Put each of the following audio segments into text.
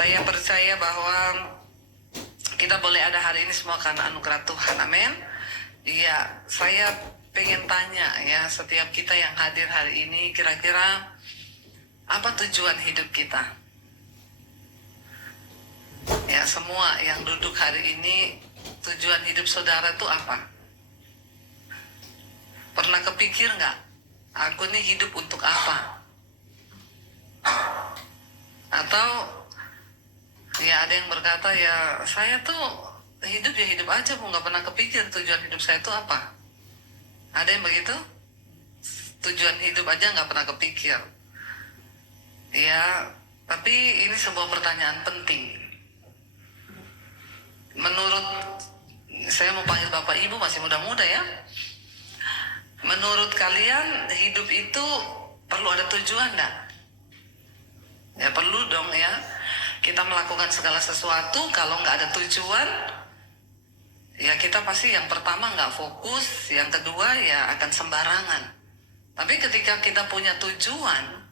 Saya percaya bahwa kita boleh ada hari ini semua karena anugerah Tuhan, amin. Iya, saya pengen tanya ya, setiap kita yang hadir hari ini, kira-kira apa tujuan hidup kita? Ya, semua yang duduk hari ini, tujuan hidup saudara itu apa? Pernah kepikir nggak? Aku nih hidup untuk apa? Atau ya ada yang berkata ya saya tuh hidup ya hidup aja, Bu, nggak pernah kepikir tujuan hidup saya itu apa. Ada yang begitu? Tujuan hidup aja nggak pernah kepikir. Ya, tapi ini sebuah pertanyaan penting. Menurut, saya mau panggil Bapak Ibu masih muda-muda ya. Menurut kalian hidup itu perlu ada tujuan nggak? Ya perlu dong ya. Kita melakukan segala sesuatu kalau nggak ada tujuan, ya kita pasti yang pertama nggak fokus, yang kedua ya akan sembarangan. Tapi ketika kita punya tujuan,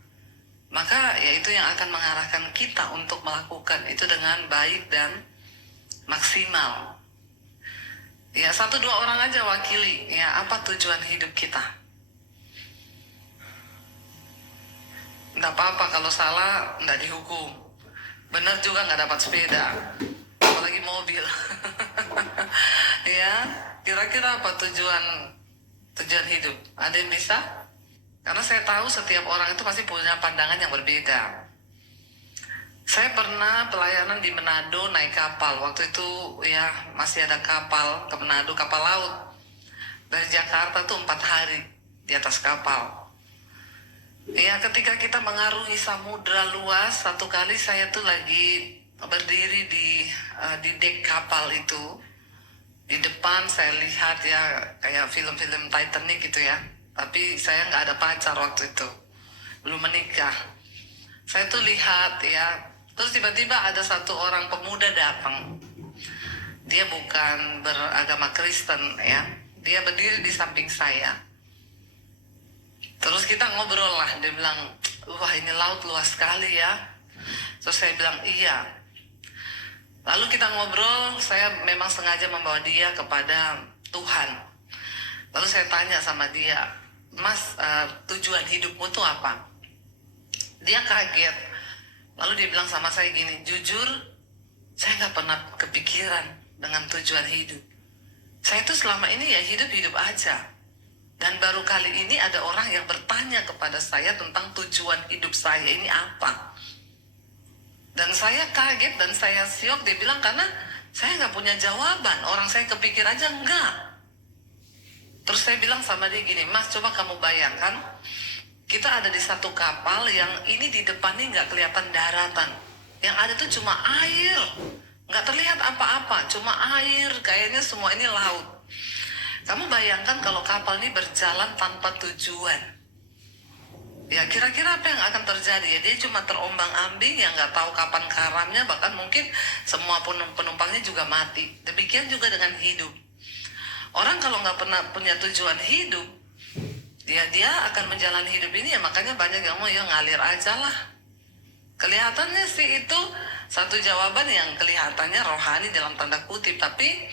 maka ya itu yang akan mengarahkan kita untuk melakukan itu dengan baik dan maksimal. Ya 1-2 orang aja wakili, ya apa tujuan hidup kita. Nggak apa-apa kalau salah, nggak dihukum. Benar juga nggak dapat sepeda, apalagi mobil. Ya, kira-kira apa tujuan hidup? Ada yang bisa? Karena saya tahu setiap orang itu pasti punya pandangan yang berbeda. Saya pernah pelayanan di Manado naik kapal. Waktu itu ya masih ada kapal ke Manado, kapal laut. Dari Jakarta tuh 4 hari di atas kapal. Ya ketika kita mengarungi samudra luas, satu kali saya tuh lagi berdiri di dek kapal itu. Di depan saya lihat ya kayak film-film Titanic gitu ya. Tapi saya nggak ada pacar waktu itu, belum menikah. Saya tuh lihat ya, terus tiba-tiba ada satu orang pemuda datang. Dia bukan beragama Kristen ya. Dia berdiri di samping saya. Terus kita ngobrol lah, dia bilang, wah ini laut luas sekali ya. Terus saya bilang, iya. Lalu kita ngobrol, saya memang sengaja membawa dia kepada Tuhan. Lalu saya tanya sama dia, Mas, tujuan hidupmu tuh apa? Dia kaget. Lalu dia bilang sama saya gini, jujur, saya gak pernah kepikiran dengan tujuan hidup. Saya tuh selama ini ya hidup aja. Dan baru kali ini ada orang yang bertanya kepada saya tentang tujuan hidup saya ini apa. Dan saya kaget dan saya syok. Dia bilang karena saya gak punya jawaban. Orang saya kepikir aja enggak. Terus saya bilang sama dia gini, Mas coba kamu bayangkan, kita ada di satu kapal yang ini di depannya gak kelihatan daratan. Yang ada tuh cuma air. Gak terlihat apa-apa, cuma air. Kayaknya semua ini laut. Kamu bayangkan kalau kapal ini berjalan tanpa tujuan. Ya kira-kira apa yang akan terjadi? Ya dia cuma terombang-ambing yang nggak tahu kapan karamnya, bahkan mungkin semua penumpangnya juga mati. Demikian juga dengan hidup. Orang kalau nggak pernah punya tujuan hidup, ya dia akan menjalani hidup ini ya makanya banyak yang mau ya ngalir aja lah. Kelihatannya sih itu satu jawaban yang kelihatannya rohani dalam tanda kutip, tapi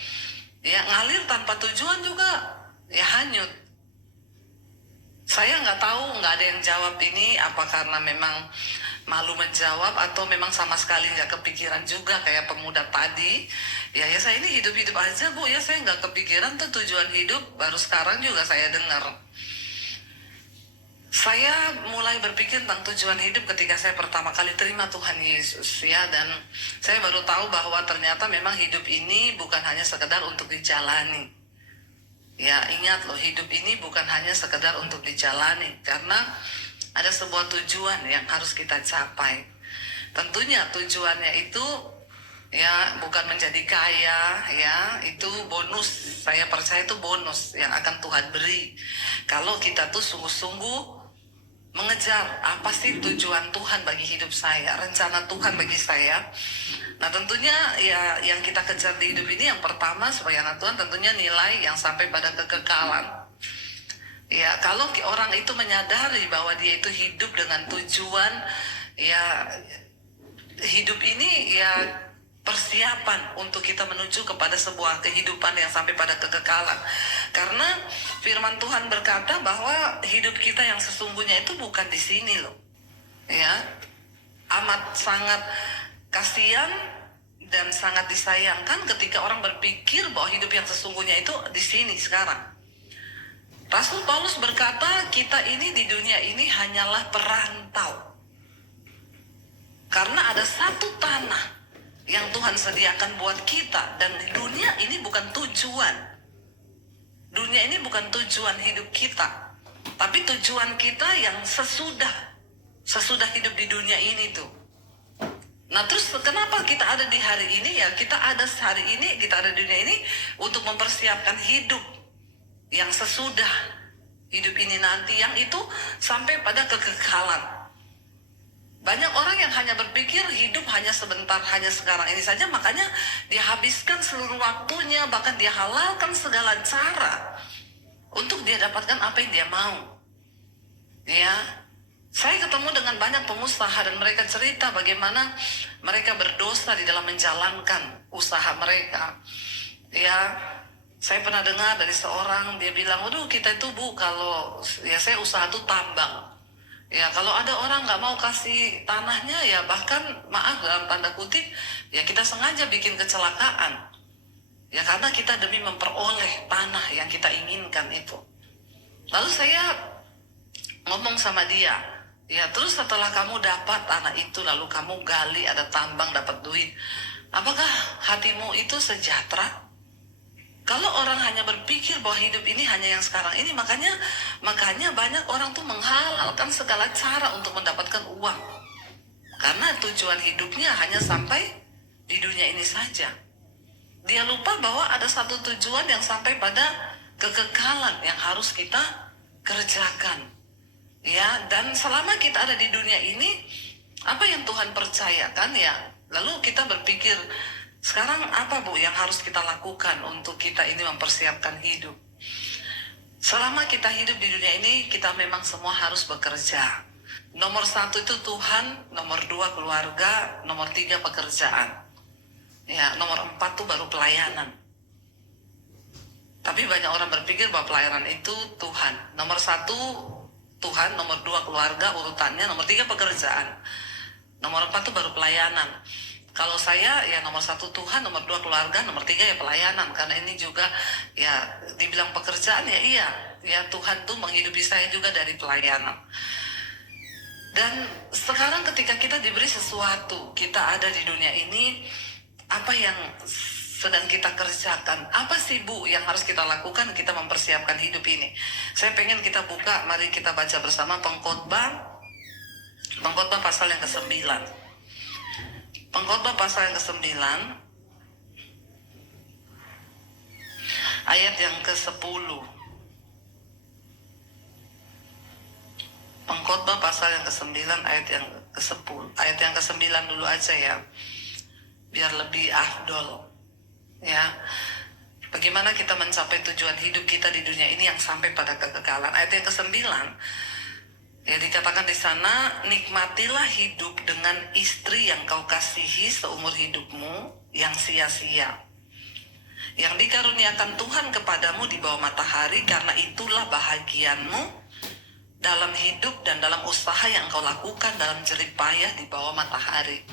ya ngalir tanpa tujuan juga ya hanyut. Saya nggak tahu, nggak ada yang jawab ini apa karena memang malu menjawab atau memang sama sekali nggak kepikiran juga kayak pemuda tadi. Ya saya ini hidup aja, Bu, ya saya nggak kepikiran tuh tujuan hidup. Baru sekarang juga saya dengar. Saya mulai berpikir tentang tujuan hidup ketika saya pertama kali terima Tuhan Yesus ya, dan saya baru tahu bahwa ternyata memang hidup ini bukan hanya sekedar untuk dijalani. Ya ingat loh, hidup ini bukan hanya sekedar untuk dijalani, karena ada sebuah tujuan yang harus kita capai. Tentunya tujuannya itu ya bukan menjadi kaya ya, itu bonus. Saya percaya itu bonus yang akan Tuhan beri kalau kita tuh sungguh-sungguh mengejar apa sih tujuan Tuhan bagi hidup saya, rencana Tuhan bagi saya. Nah tentunya ya yang kita kejar di hidup ini yang pertama sebagai anak Tuhan tentunya nilai yang sampai pada kekekalan. Ya kalau orang itu menyadari bahwa dia itu hidup dengan tujuan, ya hidup ini ini ya persiapan untuk kita menuju kepada sebuah kehidupan yang sampai pada kekekalan. Karena firman Tuhan berkata bahwa hidup kita yang sesungguhnya itu bukan di sini loh. Ya, amat sangat kasihan dan sangat disayangkan ketika orang berpikir bahwa hidup yang sesungguhnya itu di sini sekarang. Rasul Paulus berkata, kita ini di dunia ini hanyalah perantau. Karena ada satu tanah yang Tuhan sediakan buat kita, dan dunia ini bukan tujuan. Dunia ini bukan tujuan hidup kita, tapi tujuan kita yang sesudah hidup di dunia ini tuh. Nah terus kenapa kita ada di hari ini? Ya kita ada hari ini, kita ada di dunia ini untuk mempersiapkan hidup yang sesudah hidup ini nanti, yang itu sampai pada kekekalan. Banyak orang yang hanya berpikir hidup hanya sebentar, hanya sekarang ini saja, makanya dia habiskan seluruh waktunya, bahkan dia halalkan segala cara untuk dia dapatkan apa yang dia mau. Ya, saya ketemu dengan banyak pengusaha dan mereka cerita bagaimana mereka berdosa di dalam menjalankan usaha mereka. Ya, saya pernah dengar dari seorang, dia bilang, waduh kita itu Bu, kalau ya saya usaha tuh tambang. Ya kalau ada orang nggak mau kasih tanahnya, ya bahkan maaf dalam tanda kutip, ya kita sengaja bikin kecelakaan. Ya karena kita demi memperoleh tanah yang kita inginkan itu. Lalu saya ngomong sama dia, ya terus setelah kamu dapat tanah itu, lalu kamu gali, ada tambang, dapat duit, apakah hatimu itu sejahtera? Kalau orang hanya berpikir bahwa hidup ini hanya yang sekarang ini, makanya banyak orang tuh menghalalkan segala cara untuk mendapatkan uang. Karena tujuan hidupnya hanya sampai di dunia ini saja. Dia lupa bahwa ada satu tujuan yang sampai pada kekekalan yang harus kita kerjakan. Ya, dan selama kita ada di dunia ini, apa yang Tuhan percayakan ya, lalu kita berpikir, sekarang apa Bu yang harus kita lakukan untuk kita ini mempersiapkan hidup? Selama kita hidup di dunia ini, kita memang semua harus bekerja. Nomor 1 itu Tuhan, nomor 2 keluarga, nomor 3 pekerjaan. Ya, nomor 4 tuh baru pelayanan. Tapi banyak orang berpikir bahwa pelayanan itu Tuhan. Nomor 1 Tuhan, nomor 2 keluarga urutannya, nomor 3 pekerjaan. Nomor 4 tuh baru pelayanan. Kalau saya ya nomor 1 Tuhan, nomor 2 keluarga, nomor 3 ya pelayanan. Karena ini juga ya dibilang pekerjaan ya iya. Ya Tuhan tuh menghidupi saya juga dari pelayanan. Dan sekarang ketika kita diberi sesuatu, kita ada di dunia ini, apa yang sedang kita kerjakan? Apa sih Bu yang harus kita lakukan kita mempersiapkan hidup ini? Saya pengen kita buka, mari kita baca bersama Pengkhotbah pasal yang ke-9. Pengkhotbah pasal yang ke-9 ayat yang ke-10. Pengkhotbah pasal yang ke-9 ayat yang ke-10. Ayat yang ke-9 dulu aja ya, biar lebih afdol. Ya, bagaimana kita mencapai tujuan hidup kita di dunia ini yang sampai pada kekekalan. Ayat yang ke-9 ya dikatakan di sana, nikmatilah hidup dengan istri yang kau kasihi seumur hidupmu yang sia-sia, yang dikaruniakan Tuhan kepadamu di bawah matahari, karena itulah bahagianmu dalam hidup dan dalam usaha yang kau lakukan dalam jerih payah di bawah matahari.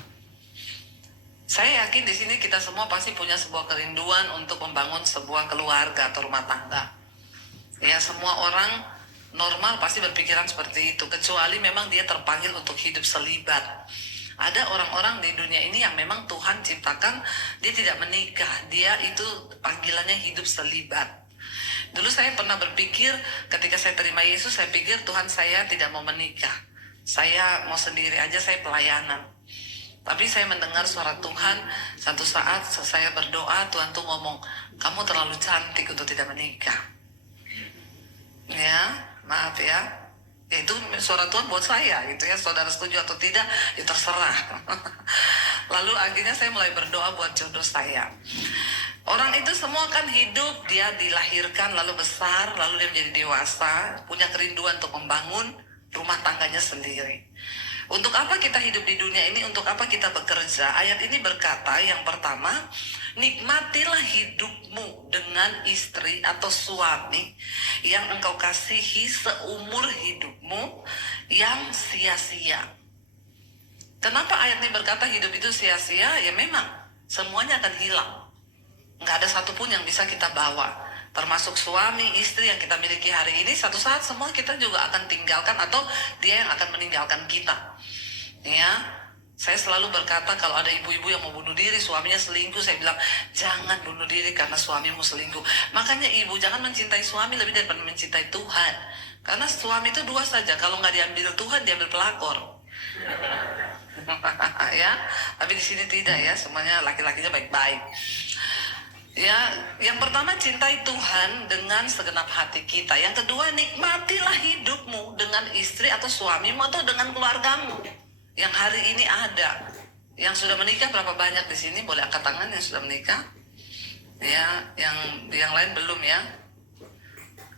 Saya yakin di sini kita semua pasti punya sebuah kerinduan untuk membangun sebuah keluarga atau rumah tangga. Ya, semua orang normal pasti berpikiran seperti itu, kecuali memang dia terpanggil untuk hidup selibat. Ada orang-orang di dunia ini yang memang Tuhan ciptakan dia tidak menikah, dia itu panggilannya hidup selibat. Dulu saya pernah berpikir ketika saya terima Yesus, saya pikir Tuhan saya tidak mau menikah, saya mau sendiri aja, saya pelayanan. Tapi saya mendengar suara Tuhan, satu saat saya berdoa, Tuhan tuh ngomong, kamu terlalu cantik untuk tidak menikah. Ya, maaf ya, itu suara Tuhan buat saya gitu ya. Saudara setuju atau tidak ya terserah. Lalu akhirnya saya mulai berdoa buat jodoh saya. Orang itu semua kan hidup, dia dilahirkan lalu besar, lalu dia menjadi dewasa, punya kerinduan untuk membangun rumah tangganya sendiri. Untuk apa kita hidup di dunia ini? Untuk apa kita bekerja? Ayat ini berkata, yang pertama, nikmatilah hidupmu dengan istri atau suami yang engkau kasihi seumur hidupmu yang sia-sia. Kenapa ayat ini berkata hidup itu sia-sia? Ya memang, semuanya akan hilang. Nggak ada satupun yang bisa kita bawa. Termasuk suami, istri yang kita miliki hari ini, satu saat semua kita juga akan tinggalkan atau dia yang akan meninggalkan kita. Ya, saya selalu berkata kalau ada ibu-ibu yang mau bunuh diri, suaminya selingkuh, saya bilang jangan bunuh diri karena suamimu selingkuh. Makanya ibu jangan mencintai suami lebih daripada mencintai Tuhan. Karena suami itu dua saja, kalau nggak diambil Tuhan, diambil pelakor. Ya, tapi di sini tidak ya, semuanya laki-lakinya baik-baik. Ya, yang pertama cintai Tuhan dengan segenap hati kita. Yang kedua, nikmatilah hidupmu dengan istri atau suamimu atau dengan keluargamu yang hari ini ada. Yang sudah menikah berapa banyak di sini? Boleh angkat tangan yang sudah menikah? Ya, yang lain belum ya.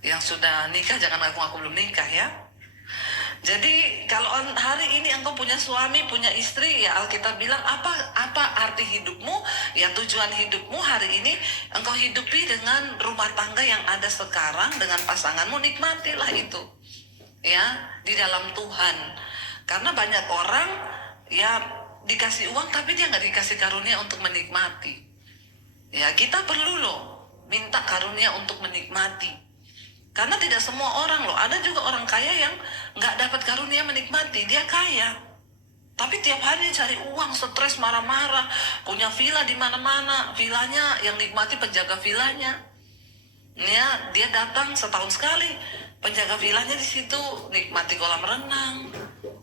Yang sudah nikah jangan ngaku-ngaku belum nikah ya. Jadi kalau hari ini engkau punya suami, punya istri, ya Alkitab bilang apa arti hidupmu? Ya tujuan hidupmu hari ini engkau hidupi dengan rumah tangga yang ada sekarang dengan pasanganmu, nikmatilah itu. Ya, di dalam Tuhan. Karena banyak orang ya dikasih uang tapi dia nggak dikasih karunia untuk menikmati. Ya, kita perlu loh minta karunia untuk menikmati. Karena tidak semua orang loh, ada juga orang kaya yang nggak dapat karunia menikmati, dia kaya. Tapi tiap hari cari uang, stres, marah-marah, punya villa di mana-mana, villanya yang nikmati penjaga villanya. Ya, dia datang setahun sekali, penjaga villanya di situ nikmati kolam renang,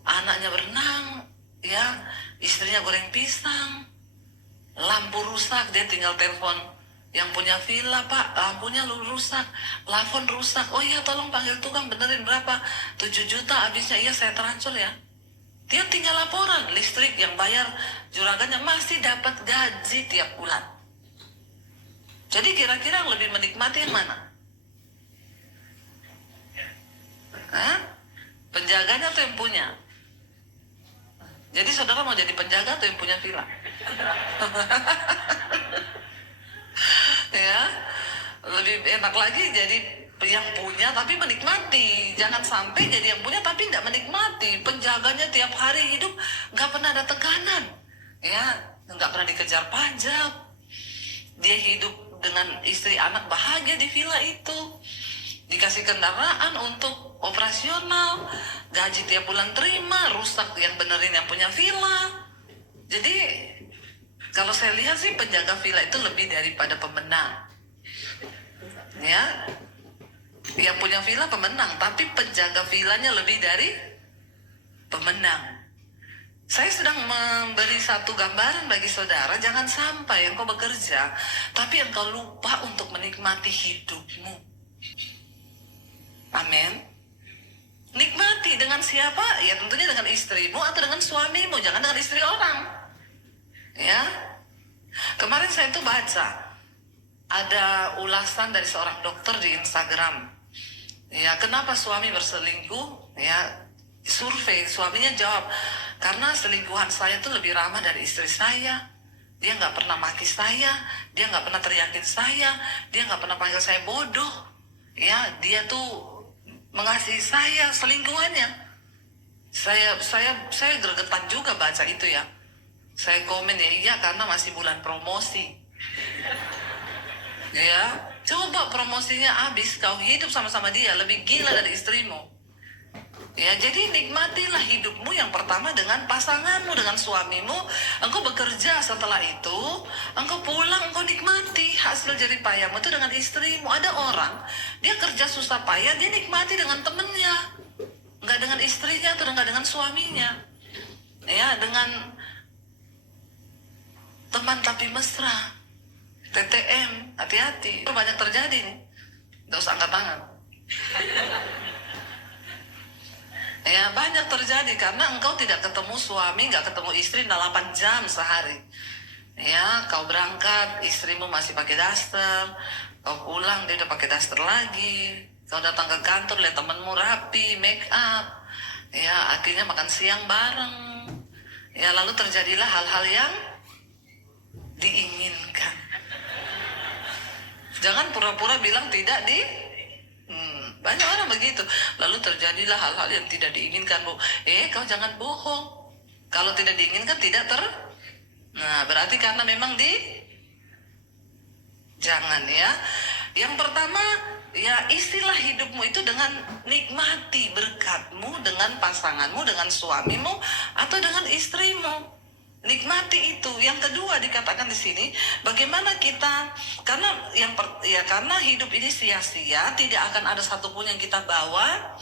anaknya berenang, ya, istrinya goreng pisang, lampu rusak, dia tinggal telepon yang punya villa, Pak, lampunya rusak, plafon rusak. Oh iya, tolong panggil tukang benerin berapa? 7 juta habisnya. Iya, saya transfer ya. Dia tinggal laporan, listrik yang bayar juragannya masih dapat gaji tiap bulan. Jadi kira-kira yang lebih menikmati yang mana? Hah? Penjaganya atau yang punya? Jadi saudara mau jadi penjaga atau yang punya villa? Ya, lebih enak lagi jadi yang punya tapi menikmati. Jangan sampai jadi yang punya tapi tidak menikmati. Penjaganya tiap hari hidup nggak pernah ada tekanan, ya, nggak pernah dikejar pajak. Dia hidup dengan istri anak bahagia di villa itu, dikasih kendaraan untuk operasional, gaji tiap bulan terima, rusak yang benerin yang punya villa. Jadi kalau saya lihat sih penjaga villa itu lebih daripada pemenang. Ya, yang punya villa pemenang, tapi penjaga villanya lebih dari pemenang. Saya sedang memberi satu gambaran bagi saudara, jangan sampai engkau bekerja, tapi engkau lupa untuk menikmati hidupmu. Amin. Nikmati dengan siapa? Ya tentunya dengan istrimu atau dengan suamimu, jangan dengan istri orang. Ya, kemarin saya tuh baca ada ulasan dari seorang dokter di Instagram. Ya, kenapa suami berselingkuh? Ya, survei suaminya jawab, karena selingkuhan saya tuh lebih ramah dari istri saya. Dia nggak pernah maki saya, dia nggak pernah teriakin saya, dia nggak pernah panggil saya bodoh. Ya, dia tuh mengasihi saya, selingkuhannya. Saya gregetan juga baca itu ya. Saya komen ya, iya karena masih bulan promosi. Ya, coba promosinya habis, kau hidup sama-sama dia, lebih gila dari istrimu. Ya, jadi nikmatilah hidupmu yang pertama dengan pasanganmu, dengan suamimu. Engkau bekerja, setelah itu engkau pulang, engkau nikmati hasil jerih payahmu itu dengan istrimu. Ada orang, dia kerja susah payah, dia nikmati dengan temennya, nggak dengan istrinya atau nggak dengan suaminya. Ya, dengan teman tapi mesra, TTM, hati-hati. Itu banyak terjadi nih. Nggak usah angkat tangan. Ya, banyak terjadi karena engkau tidak ketemu suami, nggak ketemu istri 8 jam sehari. Ya, kau berangkat, istrimu masih pakai daster, kau pulang dia udah pakai daster lagi. Kau datang ke kantor, lihat temenmu rapi, make up. Ya, akhirnya makan siang bareng. Ya, lalu terjadilah hal-hal yang diinginkan. Jangan pura-pura bilang tidak di. Banyak orang begitu. Lalu terjadilah hal-hal yang tidak diinginkan, Bu. Kau jangan bohong. Kalau tidak diinginkan tidak Nah, berarti karena memang jangan ya. Yang pertama, ya istilah hidupmu itu dengan nikmati berkatmu dengan pasanganmu, dengan suamimu, atau dengan istrimu. Nikmati itu. Yang kedua dikatakan di sini, bagaimana kita, karena hidup ini sia-sia, tidak akan ada satupun yang kita bawa.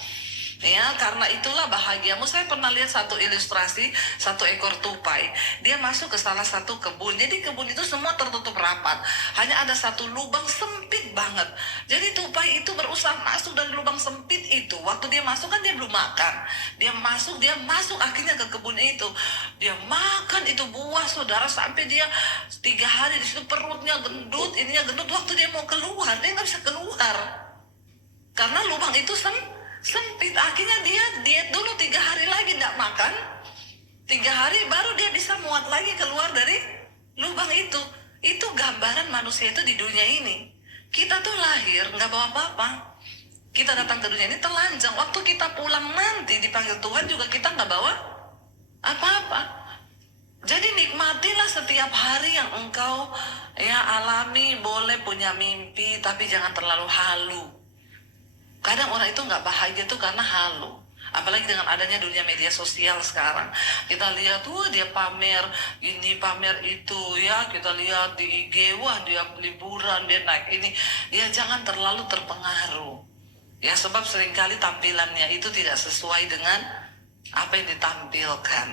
Ya, karena itulah bahagiamu. Saya pernah lihat satu ilustrasi, satu ekor tupai. Dia masuk ke salah satu kebun. Jadi kebun itu semua tertutup rapat. Hanya ada satu lubang sempit banget. Jadi tupai itu berusaha masuk dari lubang sempit itu. Waktu dia masuk kan dia belum makan. Dia masuk akhirnya ke kebun itu. Dia makan itu buah, saudara, sampai dia 3 hari di situ, perutnya gendut, ininya gendut. Waktu dia mau keluar, dia nggak bisa keluar. Karena lubang itu sempit. Akhirnya dia diet dulu 3 hari lagi tidak makan. 3 hari baru dia bisa muat lagi keluar dari lubang itu. Itu gambaran manusia itu di dunia ini. Kita tuh lahir nggak bawa apa-apa. Kita datang ke dunia ini telanjang. Waktu kita pulang nanti dipanggil Tuhan juga kita nggak bawa apa-apa. Jadi nikmatilah setiap hari yang engkau alami. Boleh punya mimpi, tapi jangan terlalu halu. Kadang orang itu nggak bahagia tuh karena halu. Apalagi dengan adanya dunia media sosial sekarang. Kita lihat, dia pamer ini, pamer itu, ya. Kita lihat di IG, dia liburan, dia naik ini. Ya, jangan terlalu terpengaruh. Ya, sebab seringkali tampilannya itu tidak sesuai dengan apa yang ditampilkan.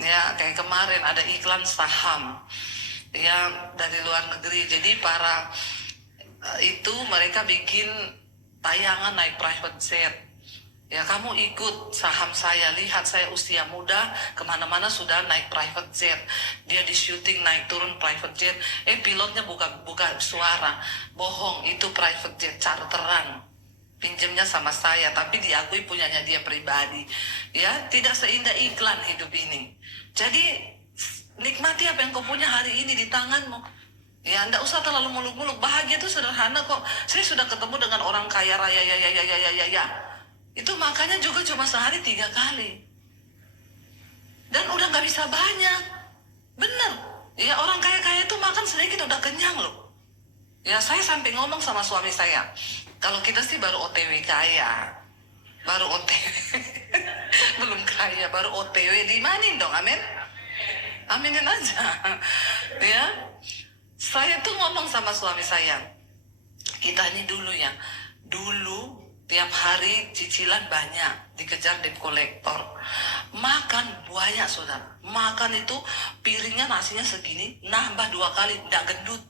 Ya, kayak kemarin ada iklan saham. Ya, dari luar negeri. Jadi mereka bikin tayangan naik private jet. Ya, kamu ikut saham saya, lihat saya usia muda, kemana-mana sudah naik private jet. Dia di syuting naik turun private jet. Pilotnya buka suara. Bohong, itu private jet charteran. Pinjamnya sama saya, tapi diakui punyanya dia pribadi. Ya, tidak seindah iklan hidup ini. Jadi nikmati apa yang kau punya hari ini di tanganmu. Ya, enggak usah terlalu muluk-muluk. Bahagia itu sederhana kok. Saya sudah ketemu dengan orang kaya raya, ya. Itu makannya juga cuma sehari 3 kali. Dan udah nggak bisa banyak. Bener. Ya, orang kaya-kaya itu makan sedikit udah kenyang loh. Ya, saya sampai ngomong sama suami saya, kalau kita sih baru OTW kaya. Baru OTW. Belum kaya, baru OTW. Dimanin dong, amin? Aminin aja. Ya. Saya tuh ngomong sama suami saya, kita ini dulu tiap hari cicilan banyak, dikejar debt collector. Makan banyak, saudara. Makan itu piringnya nasinya segini, nambah 2 kali, ndak gendut.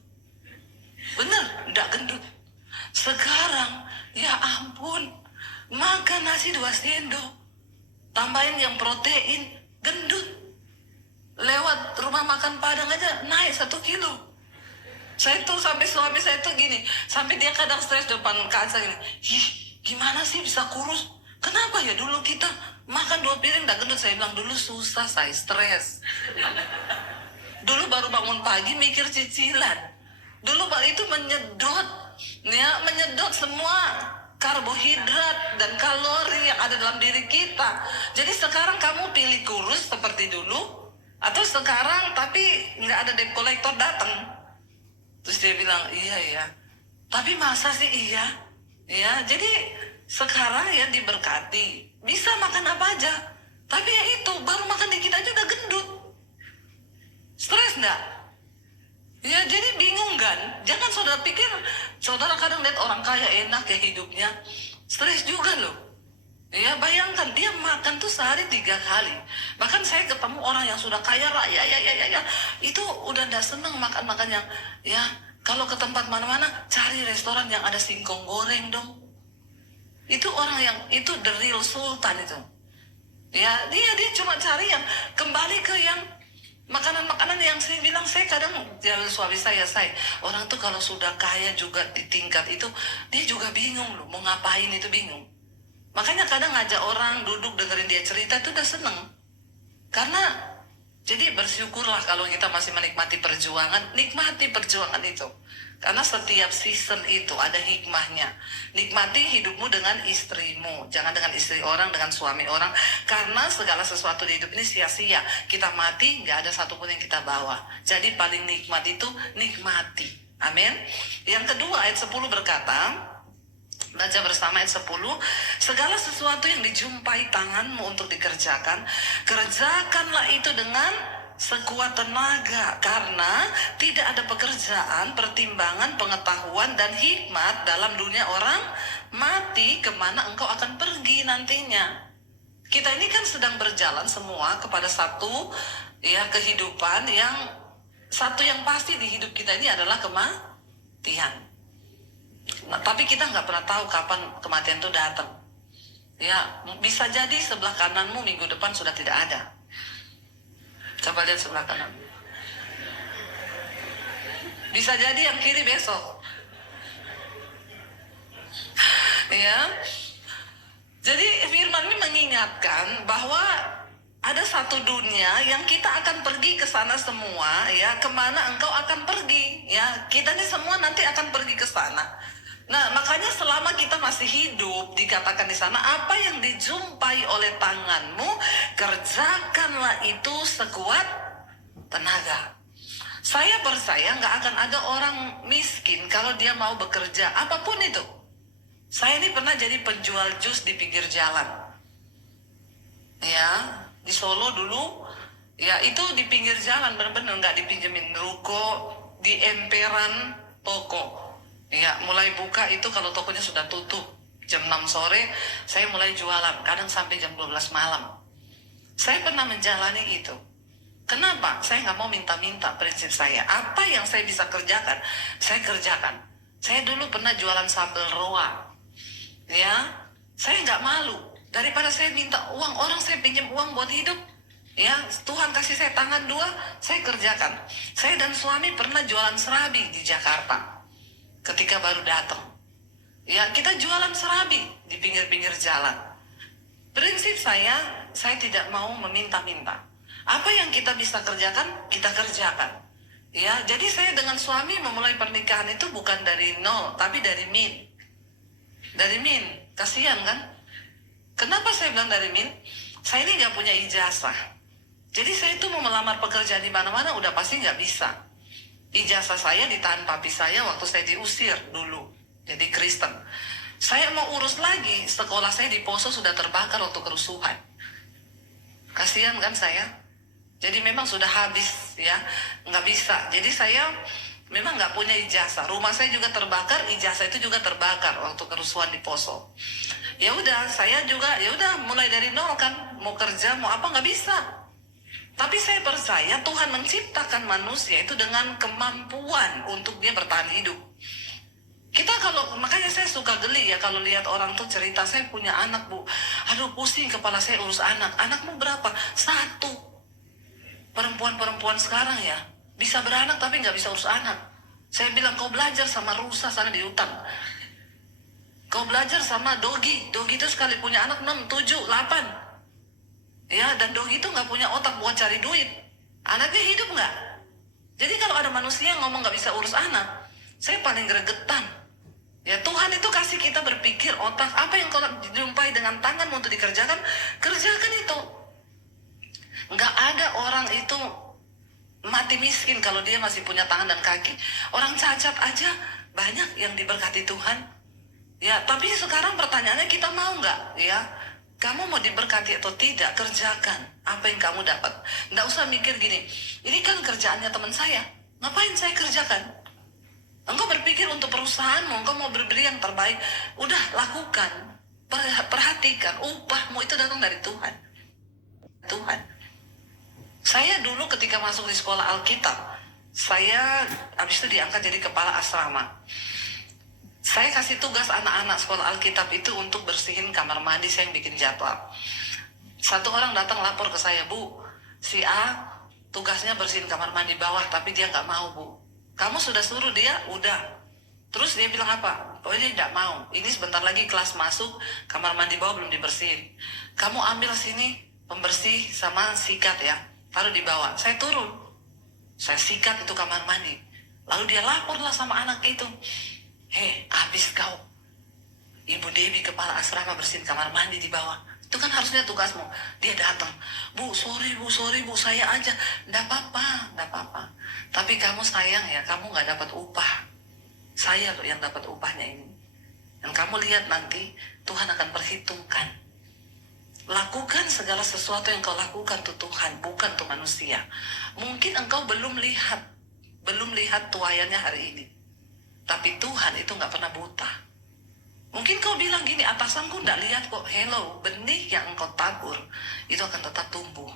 Bener, ndak gendut. Sekarang, ya ampun, makan nasi 2 sendok, tambahin yang protein, gendut. Lewat rumah makan Padang aja naik 1 kilo. Saya tuh sampai suami saya tuh gini, sampai dia kadang stres depan kaca gini. Gimana sih bisa kurus? Kenapa ya dulu kita makan 2 piring tak gendut? Saya bilang dulu susah, saya stres. Dulu baru bangun pagi mikir cicilan. Dulu itu menyedot semua karbohidrat dan kalori yang ada dalam diri kita. Jadi sekarang kamu pilih kurus seperti dulu, atau sekarang tapi nggak ada debt collector datang. Terus dia bilang, iya ya. Tapi masa sih iya? Ya, jadi sekarang ya diberkati. Bisa makan apa aja. Tapi ya itu, baru makan dikit aja udah gendut. Stres enggak? Ya, jadi bingung kan? Jangan saudara pikir, saudara kadang lihat orang kaya enak ya hidupnya. Stres juga loh. Ya, bayangkan dia makan tuh sehari 3 kali. Bahkan saya ketemu orang yang sudah kaya raya, ya, itu udah nggak seneng makan yang, ya, kalau ke tempat mana-mana cari restoran yang ada singkong goreng dong. Itu orang yang itu the real sultan itu. Ya, dia cuma cari yang kembali ke yang makanan-makanan yang saya bilang. Saya kadang suami saya orang tuh kalau sudah kaya juga di tingkat itu, dia juga bingung loh mau ngapain, itu bingung. Makanya kadang ngajak orang duduk dengerin dia cerita itu udah seneng. Karena jadi bersyukurlah kalau kita masih menikmati perjuangan, nikmati perjuangan itu. Karena setiap season itu ada hikmahnya. Nikmati hidupmu dengan istrimu, jangan dengan istri orang, dengan suami orang. Karena segala sesuatu di hidup ini sia-sia. Kita mati, nggak ada satupun yang kita bawa. Jadi paling nikmat itu nikmati. Amin. Yang kedua ayat 10 berkata, baca bersama ayat 10, segala sesuatu yang dijumpai tanganmu untuk dikerjakan, kerjakanlah itu dengan sekuat tenaga, karena tidak ada pekerjaan, pertimbangan, pengetahuan, dan hikmat dalam dunia orang mati kemana engkau akan pergi nantinya. Kita ini kan sedang berjalan semua kepada satu kehidupan yang satu yang pasti di hidup kita ini adalah kematian. Nah, tapi kita nggak pernah tahu kapan kematian itu datang. Ya, bisa jadi sebelah kananmu minggu depan sudah tidak ada. Coba lihat sebelah kanan. Bisa jadi yang kiri besok. Ya. Jadi firman ini mengingatkan bahwa ada satu dunia yang kita akan pergi ke sana semua, ya, kemana engkau akan pergi, ya, kita ini semua nanti akan pergi ke sana. Nah, makanya selama kita masih hidup, dikatakan di sana, apa yang dijumpai oleh tanganmu, kerjakanlah itu sekuat tenaga. Saya percaya nggak akan ada orang miskin kalau dia mau bekerja, apapun itu. Saya ini pernah jadi penjual jus di pinggir jalan. Ya, di Solo dulu, ya itu di pinggir jalan, benar-benar nggak dipinjemin ruko, di emperan toko. Ya, mulai buka itu kalau tokonya sudah tutup jam 6 sore, saya mulai jualan, kadang sampai jam 12 malam. Saya pernah menjalani itu. Kenapa? Saya nggak mau minta-minta, prinsip saya. Apa yang saya bisa kerjakan, saya kerjakan. Saya dulu pernah jualan sambal roa. Ya, saya nggak malu. Daripada saya minta uang orang, saya pinjam uang buat hidup. Ya, Tuhan kasih saya tangan dua, saya kerjakan. Saya dan suami pernah jualan serabi di Jakarta. Ketika baru datang, ya kita jualan serabi di pinggir-pinggir jalan. Prinsip saya tidak mau meminta-minta. Apa yang kita bisa kerjakan, kita kerjakan. Ya, jadi saya dengan suami memulai pernikahan itu bukan dari nol, tapi dari min. Dari min, kasihan kan? Kenapa saya bilang dari min? Saya ini nggak punya ijazah. Jadi saya itu mau melamar pekerjaan di mana-mana udah pasti nggak bisa. Ijazah saya ditahan papi saya waktu saya diusir dulu, jadi Kristen. Saya mau urus lagi, sekolah saya di Poso sudah terbakar waktu kerusuhan. Kasihan kan saya? Jadi memang sudah habis, ya, nggak bisa. Jadi saya memang nggak punya ijazah. Rumah saya juga terbakar, ijazah itu juga terbakar waktu kerusuhan di Poso. Ya udah, saya juga ya udah mulai dari nol kan, mau kerja mau apa nggak bisa. Tapi saya percaya Tuhan menciptakan manusia itu dengan kemampuan untuk dia bertahan hidup. Kita makanya saya suka geli ya kalau lihat orang tuh cerita, saya punya anak bu, aduh pusing kepala saya urus anak. Anakmu berapa? 1. Perempuan-perempuan sekarang ya, bisa beranak tapi nggak bisa urus anak. Saya bilang kau belajar sama rusa sana di hutan. Kau belajar sama dogi itu sekali punya anak 6, 7, 8. Ya, dan dogi itu nggak punya otak buat cari duit. Anaknya hidup nggak? Jadi kalau ada manusia yang ngomong nggak bisa urus anak, saya paling gregetan. Ya, Tuhan itu kasih kita berpikir otak. Apa yang kau jumpai dengan tanganmu untuk dikerjakan, kerjakan itu. Nggak ada orang itu mati miskin kalau dia masih punya tangan dan kaki. Orang cacat aja banyak yang diberkati Tuhan. Ya, tapi sekarang pertanyaannya kita mau nggak? Ya, kamu mau diberkati atau tidak, kerjakan apa yang kamu dapat. Nggak usah mikir gini, ini kan kerjaannya teman saya, ngapain saya kerjakan? Engkau berpikir untuk perusahaanmu, engkau mau berberi yang terbaik, udah lakukan. Perhatikan, upahmu itu datang dari Tuhan. Tuhan. Saya dulu ketika masuk di sekolah Alkitab, saya habis itu diangkat jadi kepala asrama. Saya kasih tugas anak-anak sekolah Alkitab itu untuk bersihin kamar mandi, saya yang bikin jadwal. Satu orang datang lapor ke saya, Bu, si A tugasnya bersihin kamar mandi bawah, tapi dia nggak mau, Bu. Kamu sudah suruh dia? Udah. Terus dia bilang apa? Pokoknya dia tidak mau. Ini sebentar lagi kelas masuk, kamar mandi bawah belum dibersihin. Kamu ambil sini pembersih sama sikat ya, taruh di bawah. Saya turun, saya sikat itu kamar mandi. Lalu dia laporlah sama anak itu, hei, habis kau, Ibu Dewi kepala asrama bersihin kamar mandi di bawah. Itu kan harusnya tugasmu. Dia datang, bu, sorry bu, saya aja. Nggak apa-apa. Tapi kamu sayang ya, kamu nggak dapat upah. Saya loh yang dapat upahnya ini. Dan kamu lihat nanti, Tuhan akan perhitungkan. Lakukan segala sesuatu yang kau lakukan tuh Tuhan, bukan tuh manusia. Mungkin engkau belum lihat tuayannya hari ini. Tapi Tuhan itu nggak pernah buta. Mungkin kau bilang gini, atasanku nggak lihat kok. Hello, benih yang engkau tabur itu akan tetap tumbuh.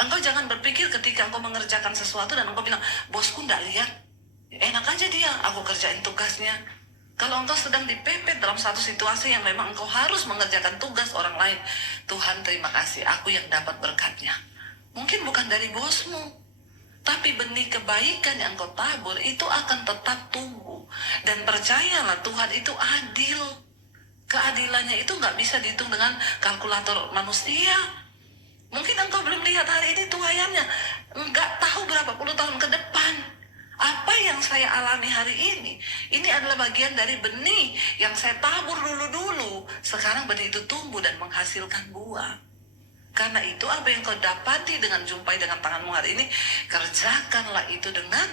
Engkau jangan berpikir ketika engkau mengerjakan sesuatu dan engkau bilang, bosku nggak lihat. Enak aja dia, aku kerjain tugasnya. Kalau engkau sedang dipepet dalam satu situasi yang memang engkau harus mengerjakan tugas orang lain, Tuhan terima kasih, aku yang dapat berkatnya. Mungkin bukan dari bosmu, tapi benih kebaikan yang engkau tabur itu akan tetap tumbuh. Dan percayalah, Tuhan itu adil. Keadilannya itu nggak bisa dihitung dengan kalkulator manusia. Mungkin engkau belum lihat hari ini tuayannya, nggak tahu berapa puluh tahun ke depan. Apa yang saya alami hari ini adalah bagian dari benih yang saya tabur dulu. Sekarang benih itu tumbuh dan menghasilkan buah. Karena itu apa yang kau dapati dengan jumpai dengan tanganmu hari ini, kerjakanlah itu dengan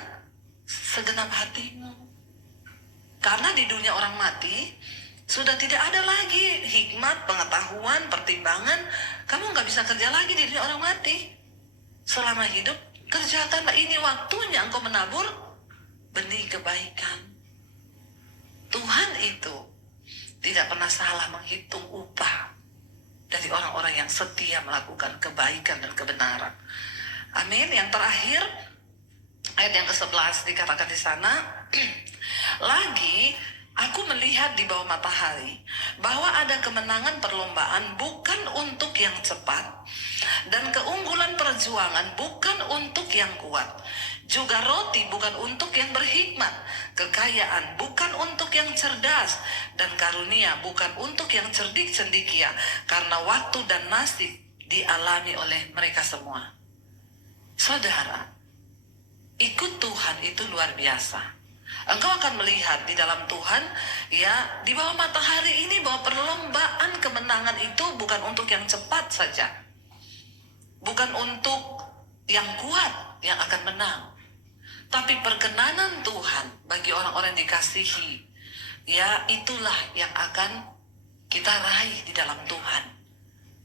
segenap hatimu. Karena di dunia orang mati, sudah tidak ada lagi hikmat, pengetahuan, pertimbangan. Kamu nggak bisa kerja lagi di dunia orang mati. Selama hidup, kerjakanlah, ini waktunya engkau menabur benih kebaikan. Tuhan itu tidak pernah salah menghitung upah dari orang-orang yang setia melakukan kebaikan dan kebenaran. Amin. Yang terakhir, ayat yang ke-11 dikatakan di sana, lagi aku melihat di bawah matahari bahwa ada kemenangan perlombaan bukan untuk yang cepat, dan keunggulan perjuangan bukan untuk yang kuat, juga roti bukan untuk yang berhikmat, kekayaan bukan untuk yang cerdas, dan karunia bukan untuk yang cerdik cendekia, karena waktu dan nasib dialami oleh mereka semua. Saudara, ikut Tuhan itu luar biasa. Engkau akan melihat di dalam Tuhan, ya, di bawah matahari ini, bahwa perlombaan kemenangan itu bukan untuk yang cepat saja, bukan untuk yang kuat yang akan menang, tapi perkenanan Tuhan bagi orang-orang yang dikasihi, ya, itulah yang akan kita raih di dalam Tuhan.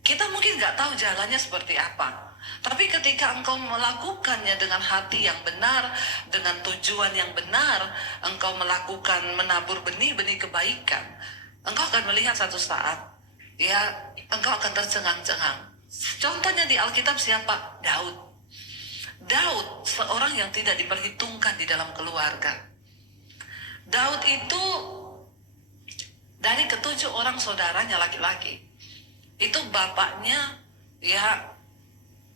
Kita mungkin nggak tahu jalannya seperti apa, tapi ketika engkau melakukannya dengan hati yang benar, dengan tujuan yang benar, engkau melakukan menabur benih-benih kebaikan, engkau akan melihat satu saat, ya, engkau akan tercengang-cengang. Contohnya di Alkitab siapa? Daud, seorang yang tidak diperhitungkan di dalam keluarga. Daud itu dari ketujuh orang saudaranya laki-laki, itu bapaknya, ya,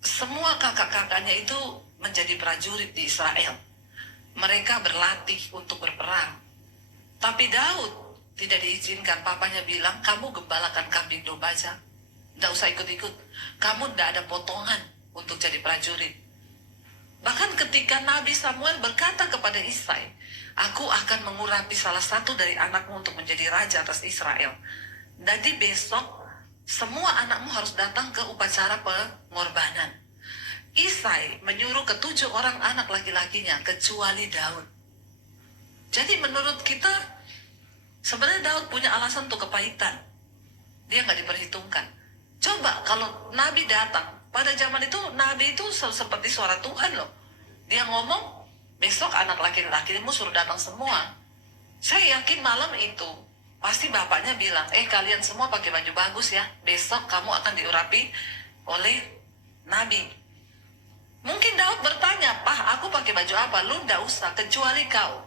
semua kakak-kakaknya itu menjadi prajurit di Israel. Mereka berlatih untuk berperang. Tapi Daud tidak diizinkan. Papanya bilang, kamu gembalakan kambing domba aja, tidak usah ikut-ikut. Kamu tidak ada potongan untuk jadi prajurit. Bahkan ketika Nabi Samuel berkata kepada Isai, aku akan mengurapi salah satu dari anakmu untuk menjadi raja atas Israel. Jadi besok semua anakmu harus datang ke upacara pengorbanan. Isai menyuruh ketujuh orang anak laki-lakinya kecuali Daud. Jadi menurut kita, sebenarnya Daud punya alasan untuk kepahitan. Dia nggak diperhitungkan. Coba kalau Nabi datang, pada zaman itu Nabi itu seperti suara Tuhan loh. Dia ngomong, besok anak laki-lakimu suruh datang semua. Saya yakin malam itu pasti bapaknya bilang, kalian semua pakai baju bagus ya, besok kamu akan diurapi oleh Nabi. Mungkin Daud bertanya, Pah, aku pakai baju apa? Lu ndak usah, kecuali kau.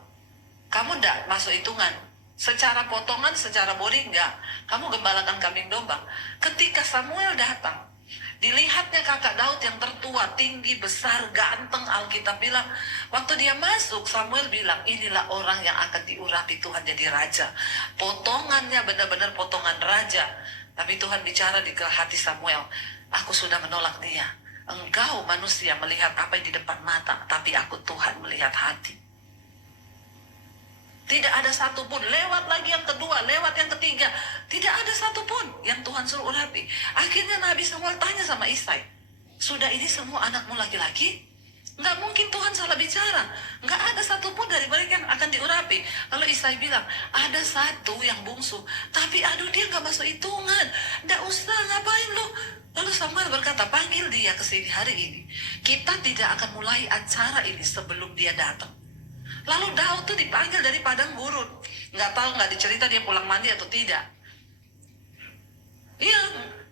Kamu ndak masuk hitungan. Secara potongan, secara body enggak. Kamu gembalakan kambing domba. Ketika Samuel datang, Dilihatnya kakak Daud yang tertua, tinggi, besar, ganteng. Alkitab bilang, waktu dia masuk, Samuel bilang, inilah orang yang akan diurapi Tuhan jadi raja. Potongannya benar-benar potongan raja. Tapi Tuhan bicara di hati Samuel, aku sudah menolak dia. Engkau manusia melihat apa yang di depan mata, tapi aku Tuhan melihat hati. Tidak ada satupun, lewat lagi yang kedua, lewat yang ketiga, tidak ada satupun yang Tuhan suruh urapi. Akhirnya Nabi Samuel tanya sama Isai, sudah ini semua anakmu laki-laki? Nggak mungkin Tuhan salah bicara. Nggak ada satupun dari mereka yang akan diurapi. Lalu Isai bilang, ada satu yang bungsu, tapi aduh dia nggak masuk hitungan. Nggak usah, ngapain lu? Lalu Samuel berkata, panggil dia ke sini hari ini. Kita tidak akan mulai acara ini sebelum dia datang. Lalu Daud tuh dipanggil dari padang gurun. Nggak tahu, nggak dicerita dia pulang mandi atau tidak. Iya,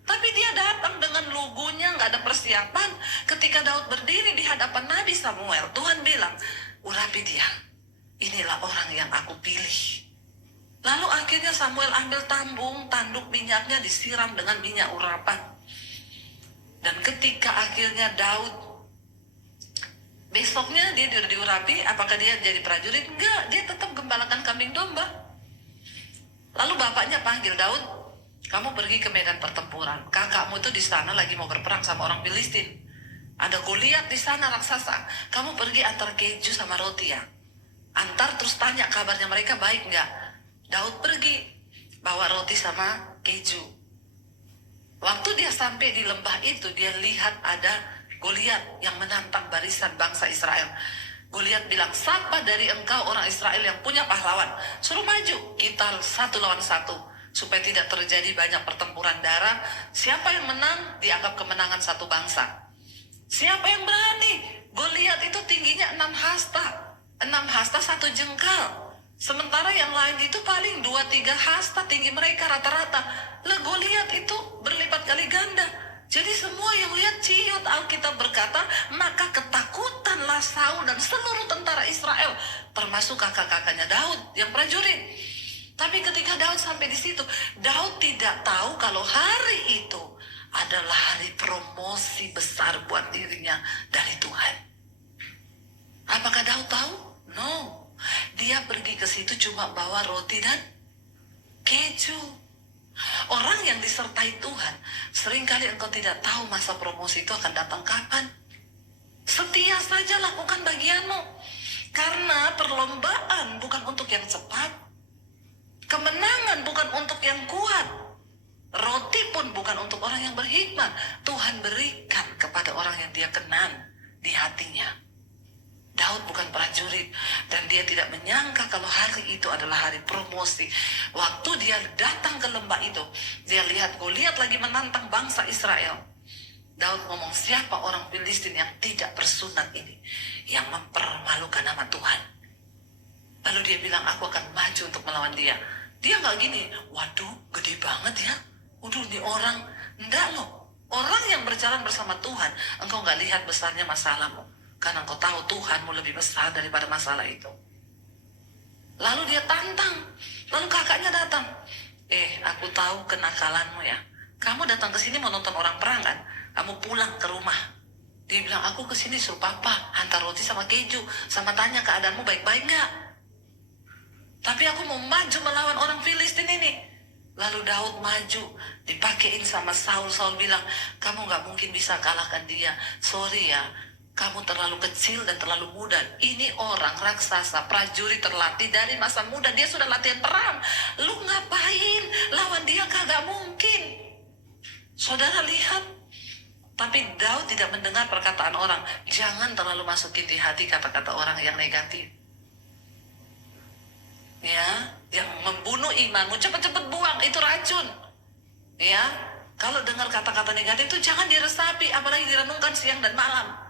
tapi dia datang dengan lugunya, nggak ada persiapan. Ketika Daud berdiri di hadapan Nabi Samuel, Tuhan bilang, urapi dia. Inilah orang yang aku pilih. Lalu akhirnya Samuel ambil tanduk minyaknya disiram dengan minyak urapan. Dan ketika akhirnya Daud besoknya dia sudah diurapi, apakah dia jadi prajurit? Enggak, dia tetap gembalakan kambing domba. Lalu bapaknya panggil Daud, kamu pergi ke medan pertempuran. Kakakmu itu di sana lagi mau berperang sama orang Filistin. Ada Goliat di sana raksasa. Kamu pergi antar keju sama roti ya. Antar terus tanya kabarnya mereka baik nggak. Daud pergi bawa roti sama keju. Waktu dia sampai di lembah itu, dia lihat ada Goliat yang menantang barisan bangsa Israel. Goliat bilang, siapa dari engkau orang Israel yang punya pahlawan? Suruh maju, kita 1 lawan 1. Supaya tidak terjadi banyak pertempuran darah. Siapa yang menang, dianggap kemenangan satu bangsa. Siapa yang berani? Goliat itu tingginya 6 hasta. 6 hasta 1 jengkal. Sementara yang lain itu paling 2-3 hasta tinggi mereka rata-rata. Lah Goliat itu berlipat kali ganda. Jadi semua yang lihat ciut, Alkitab berkata, maka ketakutanlah Saul dan seluruh tentara Israel, termasuk kakak-kakaknya Daud yang prajurit. Tapi ketika Daud sampai di situ, Daud tidak tahu kalau hari itu adalah hari promosi besar buat dirinya dari Tuhan. Apakah Daud tahu? No. Dia pergi ke situ cuma bawa roti dan keju. Orang yang disertai Tuhan, seringkali engkau tidak tahu masa promosi itu akan datang kapan. Setia saja lakukan bagianmu. Karena perlombaan bukan untuk yang cepat. Kemenangan bukan untuk yang kuat. Roti pun bukan untuk orang yang berhikmat. Tuhan berikan kepada orang yang dia kenal di hatinya. Daud bukan prajurit dan dia tidak menyangka kalau hari itu adalah hari promosi. Waktu dia datang ke lembah itu, dia lihat Goliat lagi menantang bangsa Israel. Daud ngomong, siapa orang Filistin yang tidak bersunat ini, yang mempermalukan nama Tuhan? Lalu dia bilang, aku akan maju untuk melawan dia. Dia nggak gini, waduh gede banget ya, waduh ini orang. Enggak loh, orang yang berjalan bersama Tuhan, engkau nggak lihat besarnya masalahmu. Karena engkau tahu Tuhanmu lebih besar daripada masalah itu. Lalu dia tantang. Lalu kakaknya datang. Aku tahu kenakalanmu ya. Kamu datang ke sini mau nonton orang perang kan? Kamu pulang ke rumah. Dia bilang, aku ke sini suruh papa hantar roti sama keju, sama tanya keadaanmu baik-baik nggak. Tapi aku mau maju melawan orang Filistin ini. Lalu Daud maju, dipakein sama Saul. Saul bilang, kamu nggak mungkin bisa kalahkan dia. Sorry ya. Kamu terlalu kecil dan terlalu muda. Ini orang raksasa, prajurit terlatih dari masa muda. Dia sudah latihan perang. Lu ngapain? Lawan dia kagak mungkin. Saudara lihat. Tapi Daud tidak mendengar perkataan orang. Jangan terlalu masukin di hati kata-kata orang yang negatif. Ya, yang membunuh imanmu. Cepat-cepat buang, itu racun. Ya, kalau dengar kata-kata negatif itu jangan diresapi. Apalagi direnungkan siang dan malam.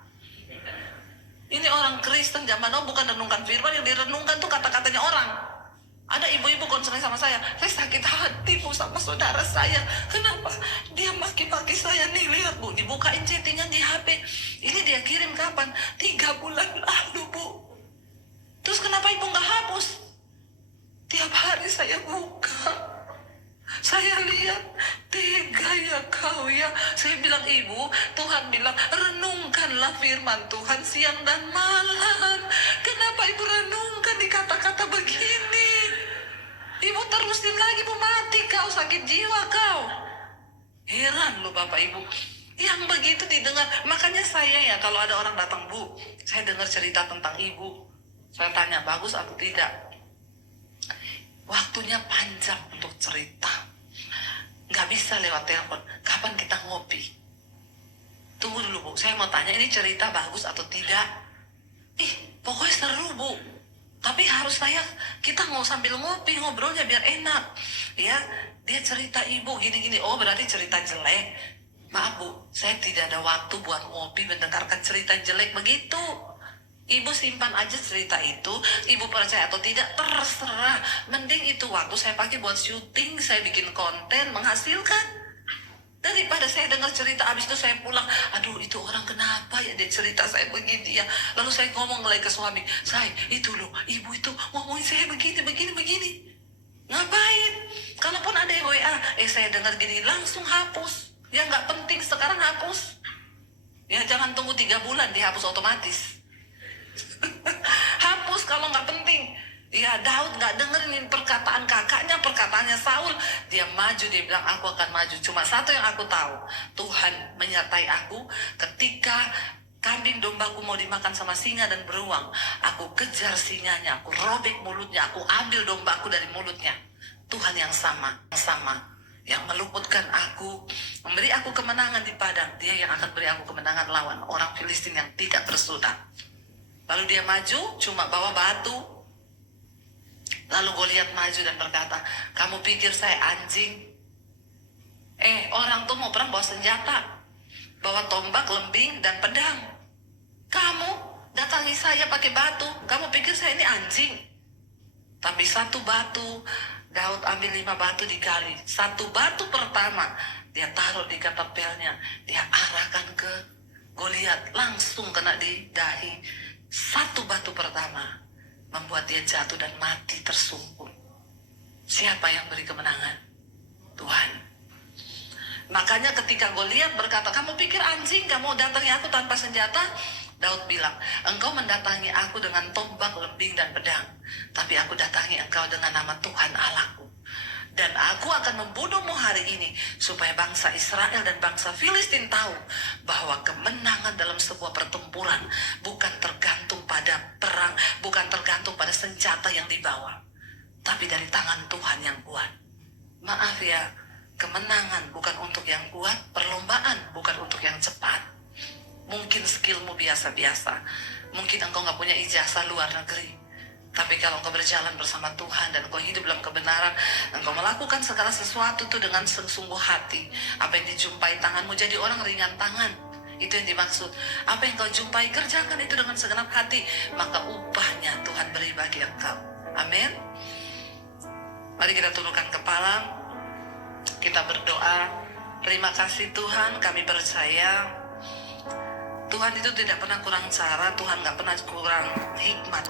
Ini orang Kristen zaman now bukan renungkan firman, yang direnungkan tuh kata-katanya orang. Ada ibu-ibu konseling sama saya sakit hati bu sama saudara saya. Kenapa? Dia maki-maki saya nih, lihat bu, dibukain chattingan di HP. Ini dia kirim kapan? 3 bulan lalu bu. Terus kenapa ibu nggak hapus? Tiap hari saya buka. Saya lihat, tega ya kau ya. Saya bilang, ibu, siang dan malam. Kenapa ibu renungkan di kata-kata begini? Ibu terusin lagi, ibu mati kau, sakit jiwa kau. Heran loh Bapak Ibu, yang begitu didengar. Makanya saya ya, kalau ada orang datang, Bu, saya dengar cerita tentang ibu, saya tanya bagus atau tidak. Waktunya panjang untuk cerita, nggak bisa lewat telepon. Kapan kita ngopi? Tunggu dulu Bu, saya mau tanya ini cerita bagus atau tidak. Pokoknya seru Bu, tapi harus kita mau sambil ngopi, ngobrolnya biar enak. Ya, dia cerita ibu gini-gini, oh berarti cerita jelek. Maaf Bu, saya tidak ada waktu buat ngopi mendengarkan cerita jelek begitu. Ibu simpan aja cerita itu, ibu percaya atau tidak, terserah. Mending itu waktu saya pakai buat syuting, saya bikin konten, menghasilkan. Daripada saya dengar cerita, abis itu saya pulang, aduh itu orang kenapa ya dia cerita saya begini ya. Lalu saya ngomong lagi ke suami, saya itu loh, ibu itu ngomongin saya begini. Ngapain? Kalaupun ada yang WA, saya dengar gini, langsung hapus. Ya nggak penting sekarang hapus. Ya jangan tunggu 3 bulan dihapus otomatis. Hapus kalau nggak penting. Ya Daud nggak dengerin perkataan kakaknya, perkataannya Saul. Dia maju, dia bilang aku akan maju. Cuma satu yang aku tahu, Tuhan menyertai aku ketika kambing dombaku mau dimakan sama singa dan beruang. Aku kejar singanya, aku robek mulutnya, aku ambil dombaku dari mulutnya. Tuhan yang sama, yang meluputkan aku, memberi aku kemenangan di padang. Dia yang akan beri aku kemenangan lawan orang Filistin yang tidak bersudah. Lalu dia maju, cuma bawa batu. Lalu Goliat maju dan berkata, kamu pikir saya anjing? Orang tuh mau perang bawa senjata, bawa tombak, lembing, dan pedang. Kamu datangi saya pakai batu, kamu pikir saya ini anjing? Tapi satu batu, Daud ambil 5 batu digali. Satu batu pertama, dia taruh di katapelnya, dia arahkan ke Goliat, langsung kena di dahi. Satu batu pertama membuat dia jatuh dan mati tersungkur. Siapa yang beri kemenangan? Tuhan. Makanya ketika Goliat berkata, kamu pikir anjing kamu datangi aku tanpa senjata? Daud bilang, engkau mendatangi aku dengan tombak, lembing, dan pedang. Tapi aku datangi engkau dengan nama Tuhan Allahku. Dan aku akan membunuhmu hari ini, supaya bangsa Israel dan bangsa Filistin tahu bahwa kemenangan dalam sebuah pertempuran bukan tergantung pada perang, bukan tergantung pada senjata yang dibawa, tapi dari tangan Tuhan yang kuat. Maaf ya, kemenangan bukan untuk yang kuat, perlombaan bukan untuk yang cepat. Mungkin skillmu biasa-biasa, mungkin engkau gak punya ijazah luar negeri, tapi kalau engkau berjalan bersama Tuhan dan engkau hidup dalam kebenaran, engkau melakukan segala sesuatu itu dengan sungguh hati. Apa yang dijumpai tanganmu, jadi orang ringan tangan. Itu yang dimaksud. Apa yang kau jumpai, kerjakan itu dengan segenap hati, maka upahnya Tuhan beri bagi engkau. Amin. Mari kita tundukkan kepala, kita berdoa. Terima kasih Tuhan, kami percaya Tuhan itu tidak pernah kurang cara, Tuhan gak pernah kurang hikmat